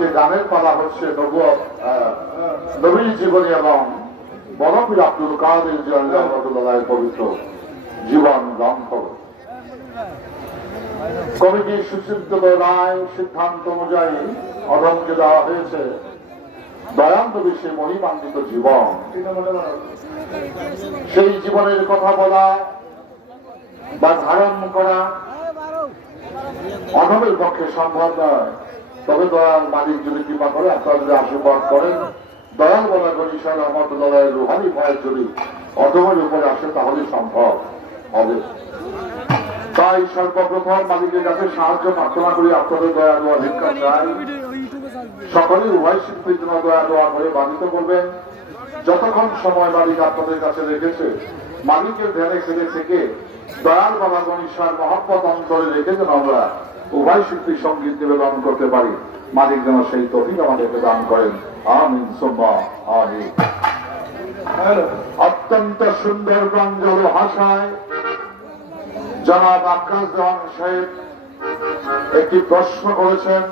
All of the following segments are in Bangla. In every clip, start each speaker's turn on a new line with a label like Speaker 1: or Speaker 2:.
Speaker 1: আজকে গানের পালা হচ্ছে নবী জীবনী এবং বনবীর আব্দুল কাদের জিয়ান রহমতুল্লাহ পবিত্র জীবন গ্রন্থ। কমিটির সুচিন্ত রায় সিদ্ধান্ত অনুযায়ী অধমকে দেওয়া হয়েছে দয়ান্ত বিশ্বে মহিমান্বিত জীবন। সেই জীবনের কথা বলা বা ধারণ করা অনবের পক্ষে সম্ভব নয়। তবে দয়াল মালিক যদি কৃপা করে আপনারা যদি আশীর্বাদ করেন, দয়াল বলা গণিশা রহমতুল্লাহ রুহানি ভয়ের যদি অধমের উপরে আসে, তাহলে সম্ভব হবে। তাই সর্বপ্রথম মালিকের কাছে সাহায্য প্রার্থনা করি, আপনাদের দয়া দোয়া ভিক্ষা চাই। সকলে উভয় শিল্পীর জন্য দয়া দোয়া করে বাধিত করবেন। যতক্ষণ সময় মালিক আপনাদের কাছে রেখেছে, মালিকের ধ্যানে খেলে থেকে দয়াল বাবা গণেশার মহব্বত অন্তরে রেখে যেন আমরা উভয় শিল্পী সংগীত নিবেদন করতে পারি। মালিক যেন সেই তফিক আমাদেরকে দান করেন। আমিন, সোম্মা, আমিন। অত্যন্ত সুন্দর প্রাঞ্জল ভাষায় জনাব আকাশ দেওয়ান সাহেব একটি প্রশ্ন করেছেন,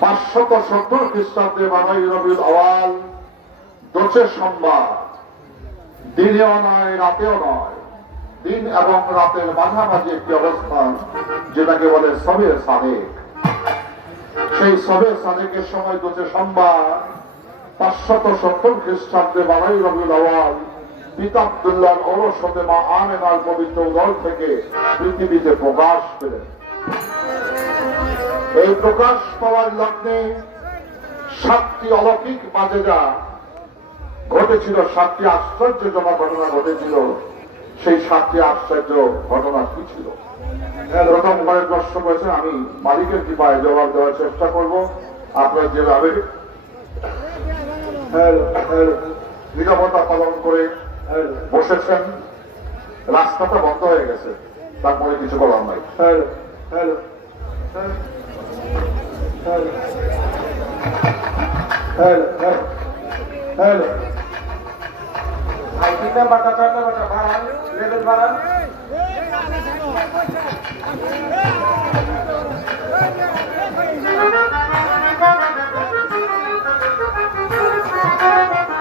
Speaker 1: পাঁচশত সত্তর খ্রিস্টাব্দে বাবাই রবিউল আওয়াল দোষে সম্বাদ, দিনেও নয়, রাতেও নয়। দিন এবং রাতের মাঝামাঝি একটি অবস্থান, যেটাকে বলে সবে সাদেক। সেই সবে সাদেকের সময় দোষে সম্বাদ পাঁচশত সত্তর খ্রিস্টাব্দে বাবাই রবিউল আওয়াল ওরসতে মা পবিত্র থেকে পৃথিবীতে প্রকাশ পেলেন। এই প্রকাশ পাওয়ার লগ্নে সাতটি অলৌকিক মাজেদা ঘটেছিল, সাতটি আশ্চর্যজনক ঘটনা ঘটেছিল। সেই সাতটি আশ্চর্য ঘটনা কি ছিল? প্রথম ঘরে প্রশ্ন করেছেন আমি মালিকের কৃপায় জবাব দেওয়ার চেষ্টা করব। আপনার যেভাবে নিরাপত্তা পালন করে বসেছেন রাস্তাটা বন্ধ হয়ে গেছে তারপরে কিছু করার নাই।
Speaker 2: ভাই তিন নাম্বারটা চার নাম্বারটা ভাড়ান লেভেল ভাড়ান
Speaker 1: يا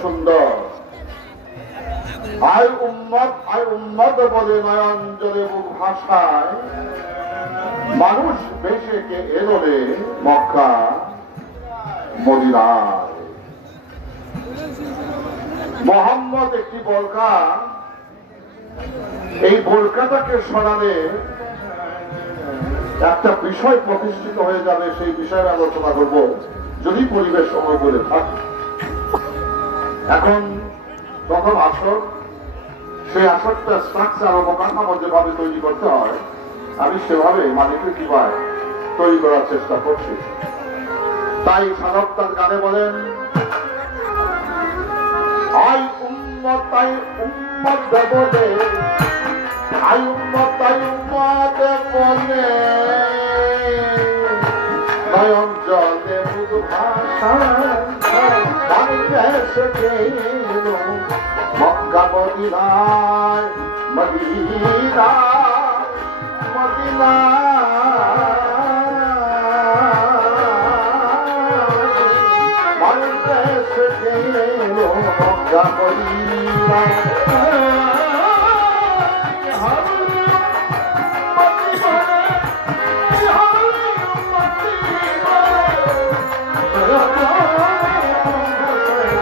Speaker 1: সুন্দর। আয় উন্মত আয় উন্মত বলে নয়ন জলে বুক ভাষায় মানুষ বেশে কে এলো রে মক্কা, মদিনায়। মোহাম্মদ একটি বলকা এই বলকাটাকে সরালে একটা বিষয় প্রতিষ্ঠিত হয়ে যাবে, সেই বিষয়ে আলোচনা করব। যদি পরিবেশ অনুকূলে থাকে। এখন প্রথম আসর, সেই আসরটা স্ট্রাকচার অবকাঠামো যেভাবে তৈরি করতে হয়, আমি সেভাবে মালিকের কৃপায় তৈরি করার চেষ্টা করছি। তাই সাধক তার গানে বলেন, আই উম্মত তাই উম্মত বলে আই উম্মত তাই উম্মত বলে নয়ন জলে ভাষা মক্কা মদিনায় মদিনা মদিনা মক্কা মদিনায়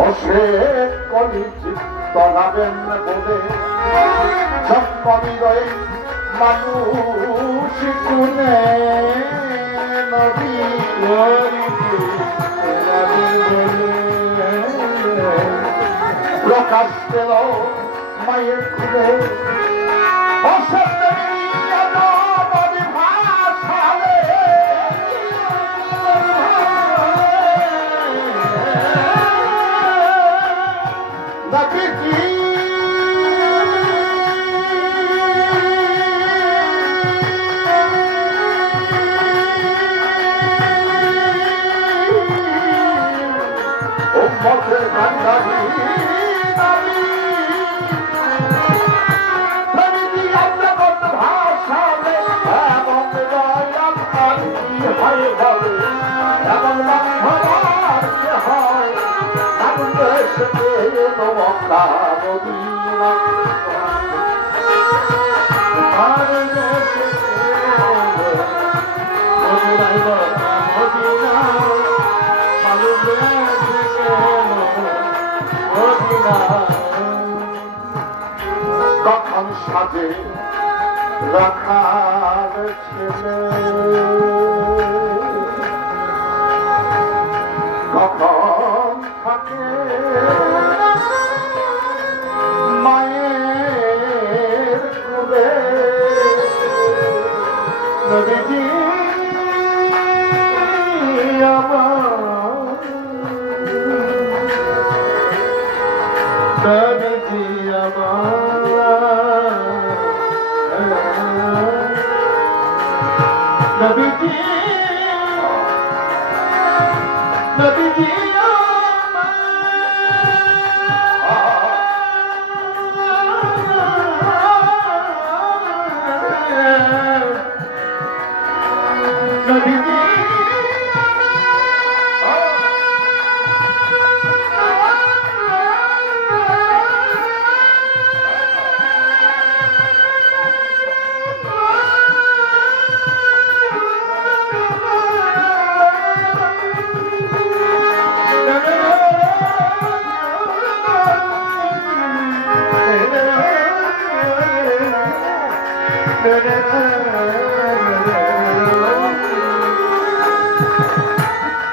Speaker 1: অশেষ কলি চিত্ত লাভেন বলে জন্ম হৃদয়ে মানুষ কুনে নবী প্রকাশ পেল মায়ের কখন সাজে রাখার ছেলে। কখন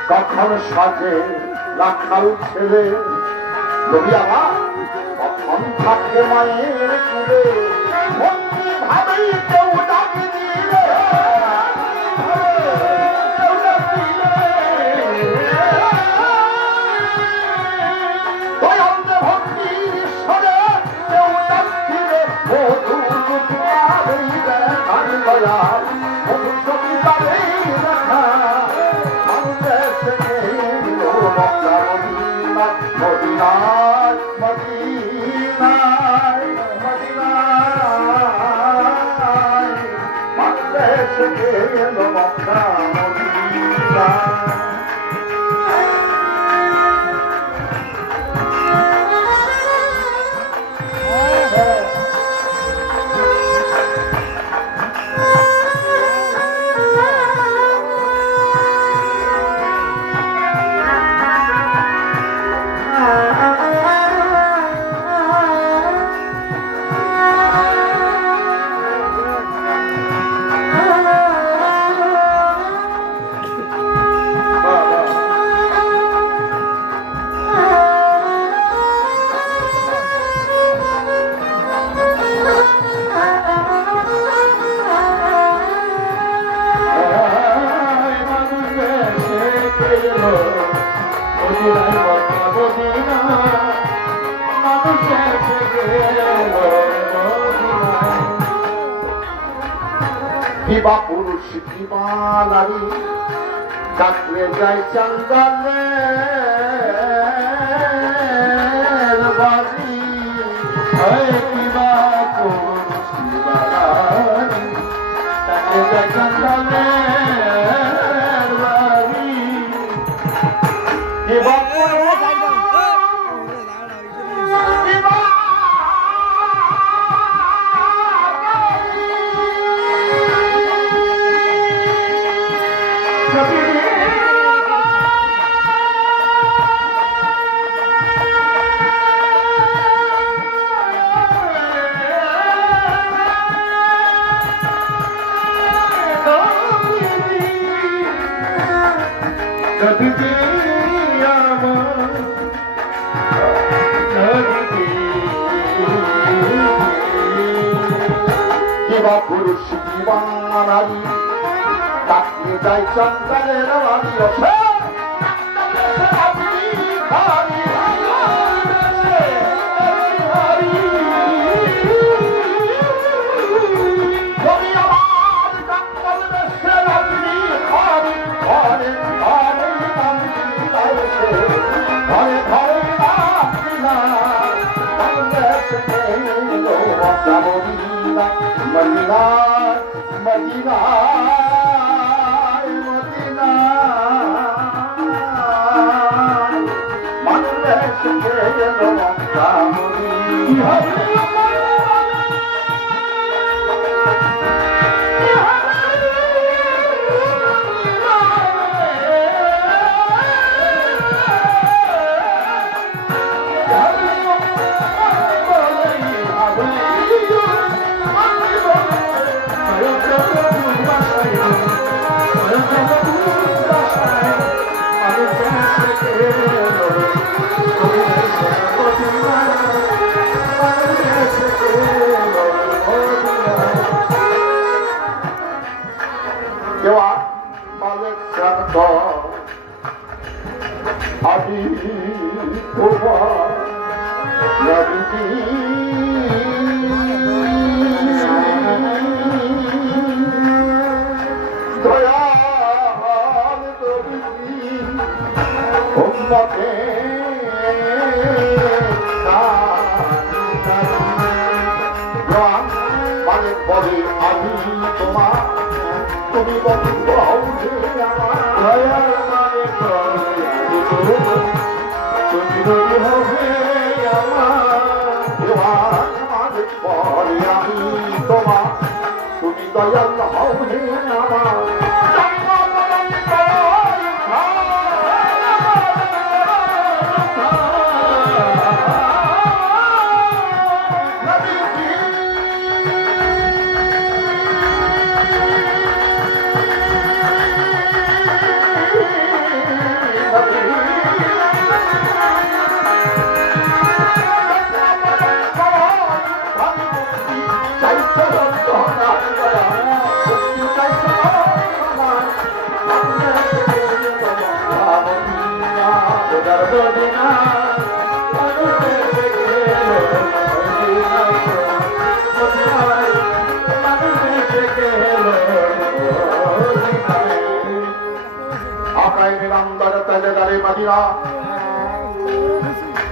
Speaker 1: কখন সাজে রাখাল ছেলে? যদি আমার কখন থাকে মায়ের কুলে? ভাবেই মদিনায় মদিনায় মদিনায় মক্কা কিবা পুরুষ কিবা নারী। কাটলে যায় চন্দনে বাজি কিবা পুরুষ কিবা নারী। কাটলে যায় চন্দনে কিবা পুরুষ কিবা নারী তাকিয়ে যায় চন্দ্রের বাড়ি মদিনা মদিনা মদিনা মদিনা বাংলাদেশ গেল মদিনা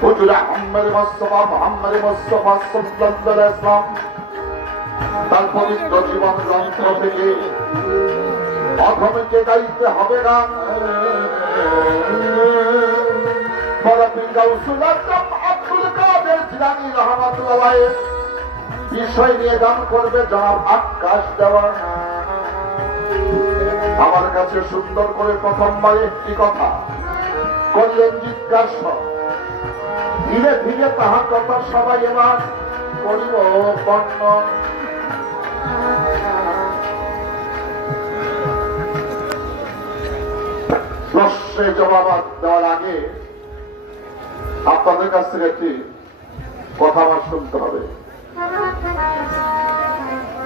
Speaker 1: হুজুর আহম্মদ মোস্তফা মোহাম্মদ মোস্তফা সাল্লাল্লাহু আলাইহি ওয়াসাল্লাম তার পবিত্র জীবন গ্রন্থ থেকে গাইতে হবে না। বিষয় নিয়ে গান করবে জনাব আকাশ দেওয়া আমার কাছে সুন্দর করে প্রথমবার একটি কথা। করলেন জিজ্ঞাসা ধীরে ধীরে তাহার কথা সবাই এবার করিব বর্ণ প্রশ্নে জবাব দেওয়ার আগে আপনাদের কাছ থেকে একটি কথা আমার শুনতে হবে।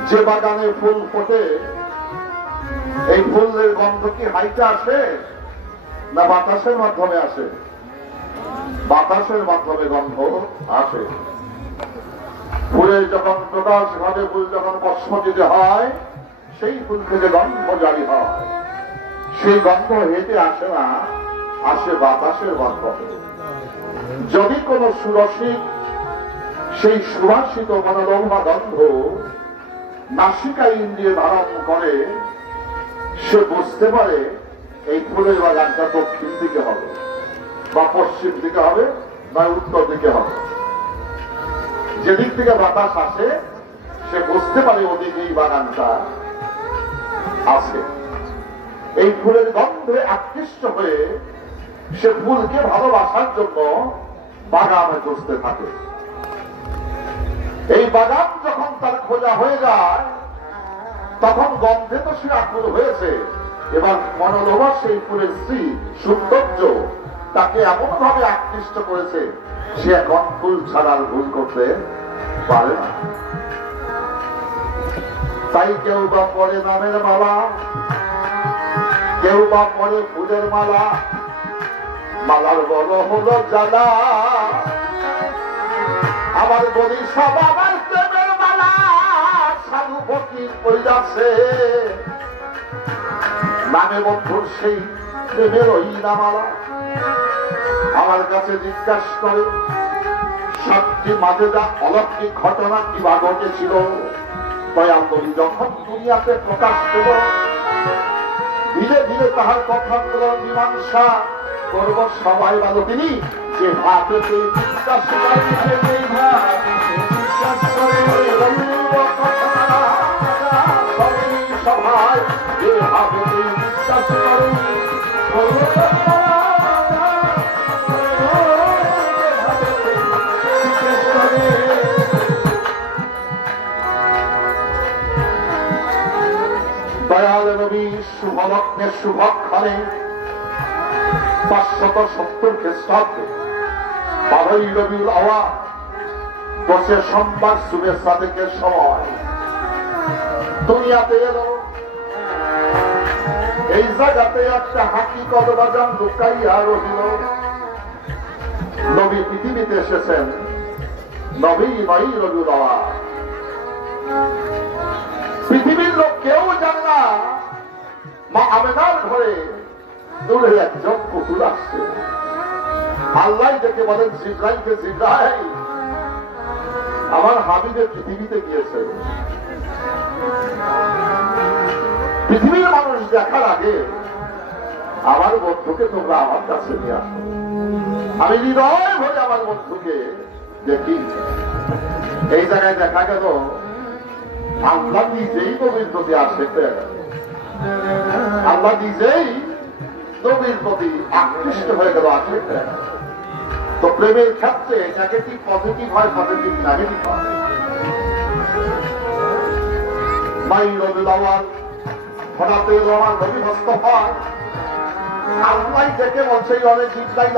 Speaker 1: যে বাগানে ফুল ফোটে, এই ফুলের গন্ধ কি হাইতে আসে না বাতাসের মাধ্যমে আসে? বাতাসের মাধ্যমে গন্ধ আসে। ফুলের যখন প্রকাশ ঘটে, ফুল যখন বস্মতিতে হয়, সেই ফুল থেকে গন্ধ জারি হয়। সেই গন্ধ হেঁটে আসে না, আসে বাতাসের মাধ্যমে যদি কোনো সুরসিক সেই সুভাষিত মনোরমা গন্ধ নাসিকা ইন্দ্রিয় ধারণ করে, সে বুঝতে পারে এই ফুলের বাগানটা দক্ষিণ দিকে হবে বা পশ্চিম দিকে হবে বা উত্তর দিকে হবে। যেদিক থেকে বাতাস আসে, সে বুঝতে পারে ওদিকে এই বাগানটা আছে। এই ফুলের গন্ধে আকৃষ্ট হয়ে সে ফুলকে ভালোবাসার জন্য বাগানে খুঁজতে থাকে। এই বাগান যখন তার খোঁজা হয়ে যায়, তখন গন্ধে তো সে আকুল হয়েছে। এবার মনোলোভা সেই ফুলের স্ত্রী সৌন্দর্য তাকে এমন ভাবে আকৃষ্ট করেছে, সে এখন ফুল ছাড়ার ভুল করতে পারে না। তাই কেউ বা পরে নামের মালা কেউ বা পরে ফুলের মালা, মালার বড় হলো জ্বালা। আমার বলি, সব আমার প্রেমের মালা, সাধু ফকির কইরাছে নামে বন্ধুর সেই প্রেমের ওই নামালা। আমার কাছে জিজ্ঞাসা করে সাতটি মাঝে যা অলৌকিক ঘটনা কি বা ঘটেছিল? দয়ালবলী যখন দুনিয়াতে প্রকাশ পেল ধীরে ধীরে তাহার কথাগুলো মীমাংসা করব সবাই ভালো। তিনি যে ভাতে বিশ্বাস যে ভাবে বিশ্বাস শুভক্ষণে পাঁচশত সত্তর খ্রিস্টাব্দে বারোই রবিউল আওয়া বসে সোমবার শুভেচ্ছা থেকে সময়। দুনিয়াতে এলো। এই জায়গাতে একটা হাকি কদবাজান লুকাইয়া রহিল। নবী পৃথিবীতে এসেছেন নবী নয় রবিউল আওয়া পৃথিবীর আমার হাবিবে পৃথিবীতে গিয়েছে। পৃথিবীর মানুষ দেখার আগে আমার বন্ধুকে তোমরা আমার কাছে নিয়ে আসো। আমি হৃদয় ভরে আমার বন্ধুকে দেখি। এই জায়গায় দেখা গেল, আল্লাহ নিজেই নবীর প্রতি গেল আল্লাহ নিজেই নবীর প্রতি আকৃষ্ট হয়ে গেল আসক্ত তো প্রেমের ক্ষেত্রে নেগেটিভ পজিটিভ হয় পজিটিভ নেগেটিভ হয়?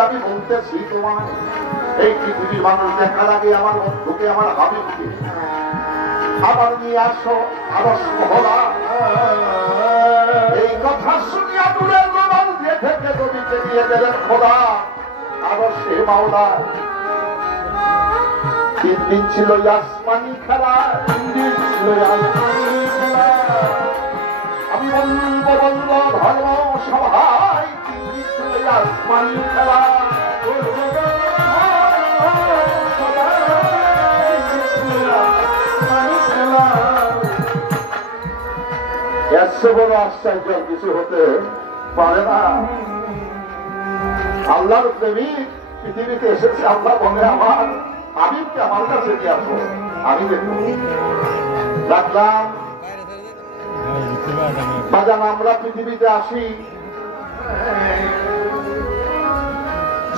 Speaker 1: আমি বলতেছি তোমার এই পৃথিবীর মানুষ দেখার আগে আমার বন্ধুকে, আমার হাবিবকে। আবার নিয়ে আসো হলা এই কথা শুনিয়া দূরে গোলাম দিয়ে থেকে নদীতে দিয়ে গেলেন খোদা। সে মাওলা। তিন দিন ছিল আসমানি খেলা তিন দিন ছিল আসমানি খেলা। আমি বলব বন্ধ ধর্ম সভায় একশো বড় আশ্চর্য কিছু হতে পারে না। আল্লাহর প্রেমিক পৃথিবীতে এসেছে, আল্লাহ বলে, আমার আমি আমার কাছে নিয়ে আসো, আমি দেখব। ডাকলাম, বাজান, আমরা পৃথিবীতে আসি।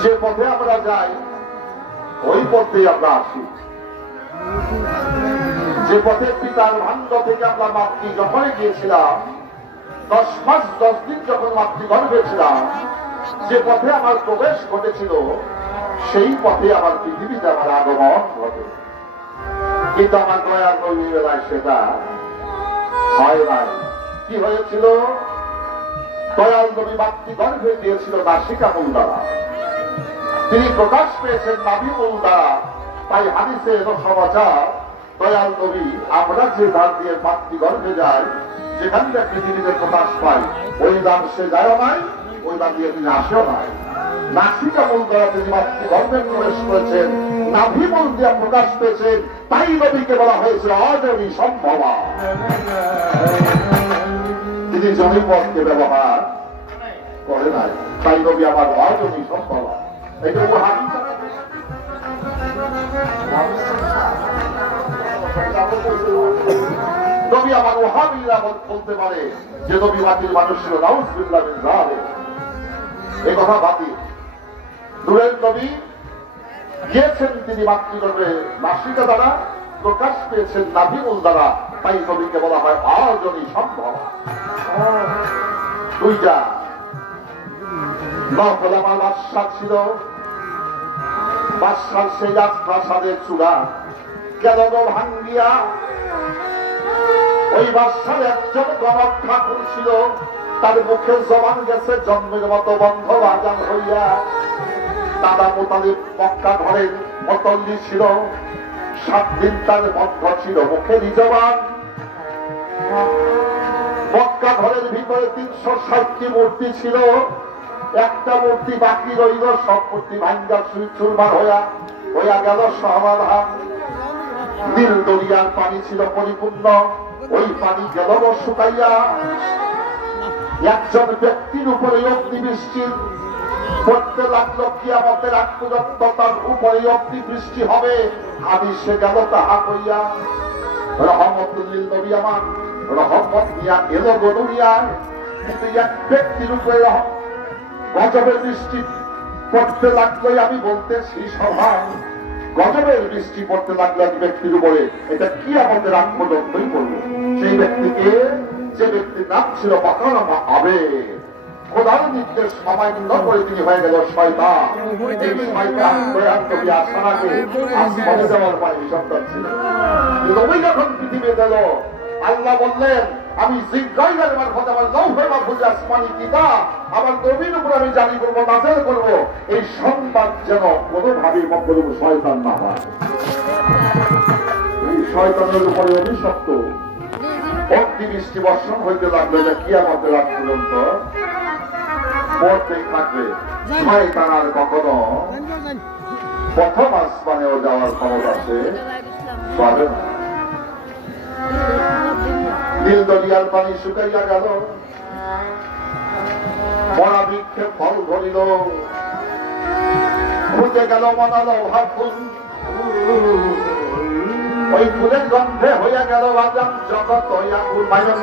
Speaker 1: যে পথে আমরা যাই, ওই পথে আমরা আসি। যে পথে পিতার ভাণ্ড থেকে আমরা মাতৃ যখন গিয়েছিলাম, দশ মাস, দশ দিন যখন মাতৃগর্ভে ছিলাম, যে পথে আমার প্রবেশ ঘটেছিল, সেই পথে আমার পৃথিবীতে আমার আগমন ঘটে। কিন্তু আমার দয়ার নবী বেলায় সেটা হয় নাই। কি হয়েছিল? দয়াল নবী মাতৃগর্ভে দিয়েছিল নাসিকা মূল দ্বারা তিনি প্রকাশ পেয়েছেন নাবি মূল দ্বারা তাই হাদিসে এলো সমাচার দয়াল নবী আমরা যে দান দিয়ে মাতৃগর্ভে যাই যেখান থেকে পৃথিবীতে প্রকাশ পাই ওই দান সে যায় নাই, ওই দান দিয়ে তিনি আসেও নাই। নাসিকা মূল দ্বারা তিনি মাতৃগর্ভে প্রবেশ করেছেন, নাভি মূল দিয়ে প্রকাশ পেয়েছেন, তাই নবীকে বলা হয়েছে অজনী সম্ভবা। তিনি জমিপথকে ব্যবহার করে নাই, তাই নবী আমার অজনী সম্ভবা। এটা হাদিস। নবী আমার ওহাবিরা বলতে পারে। যে নবী মাটির মানুষ ছিল নাউজবিল্লাহ মিন যালিক। এই কথা বাতি দূরের নবী গিয়েছেন তিনি মাতৃগর্ভে নাসিকা দ্বারা, প্রকাশ পেয়েছেন নাভিমুল দ্বারা। তাই নবীকে বলা হয় অজনী সম্ভব। দুইটা নকল বাদশাহ ছিল। বাদশার সেই রাজপ্রাসাদের চূড়া গেল ভাঙ্গিয়া ওই বাদশার একজন গণক ঠাকুর ছিল। তার মুখে জবান গেছে, জন্মের মতো বন্ধ বাজান হইয়া। দাদা মোতালিব মক্কা ঘরের মতল্লি ছিল। সাত দিন তার বন্ধ ছিল মুখেরই জবান। মক্কা ঘরের ভিতরে তিনশো ষাটটি মূর্তি ছিল। একটা মূর্তি বাকি রইল, সব মূর্তি ভাঙ্গা চুরমার হইয়া হইয়া গেল সমাধান নীল দরিয়ার পানি ছিল পরিপূর্ণ। ওই পানি গেল শুকাইয়া। একজন ব্যক্তির উপরে অগ্নিবৃষ্টি পড়তে লাগল, কিয়ামতের আগ পর্যন্ত তার উপরে অগ্নিবৃষ্টি হবে। আমি সে গেল তাহা কইয়া। রহমতুল্লিল নবী আমার রহমত নিয়া এলো গনুরিয়ায় কিন্তু এক ব্যক্তির উপরে গজবের বৃষ্টি। পড়তে লাগলোই আমি বলতেছি সভায় গজবের বৃষ্টি পড়তে লাগল এক ব্যক্তির উপরে। এটা কি আমাদের আগ পর্যন্তই করব সেই ব্যক্তিকে, যে ব্যক্তির নাম ছিল বাকারামা আবে। আল্লাহ বললেন, আমি জিজ্ঞাইলের মারফত আমার লৌহে, আমার উপর আমি জারি করব, নাজেল করব। এই সংবাদ যেন কোনোভাবেই মঙ্গল শয়তান না হয়। এই শয়তানের উপরে অভিশপ্ত অগ্নি বৃষ্টি বর্ষণ হইতে লাগল এটা কি আমাদের রাত পর্যন্ত পড়তেই থাকবে। শয়তান আর কখনো প্রথম আসমানেও যাওয়ার ক্ষমতা আছে। পাবে না। নীল দরিয়ার পানি শুকাইয়া গেল। মরা বৃক্ষে ফল ধরিল। খুঁজে গেল মনালো ভাব ওই ফুলের গন্ধে হইয়া গেল বাজান জগৎ হইয়া বাইরে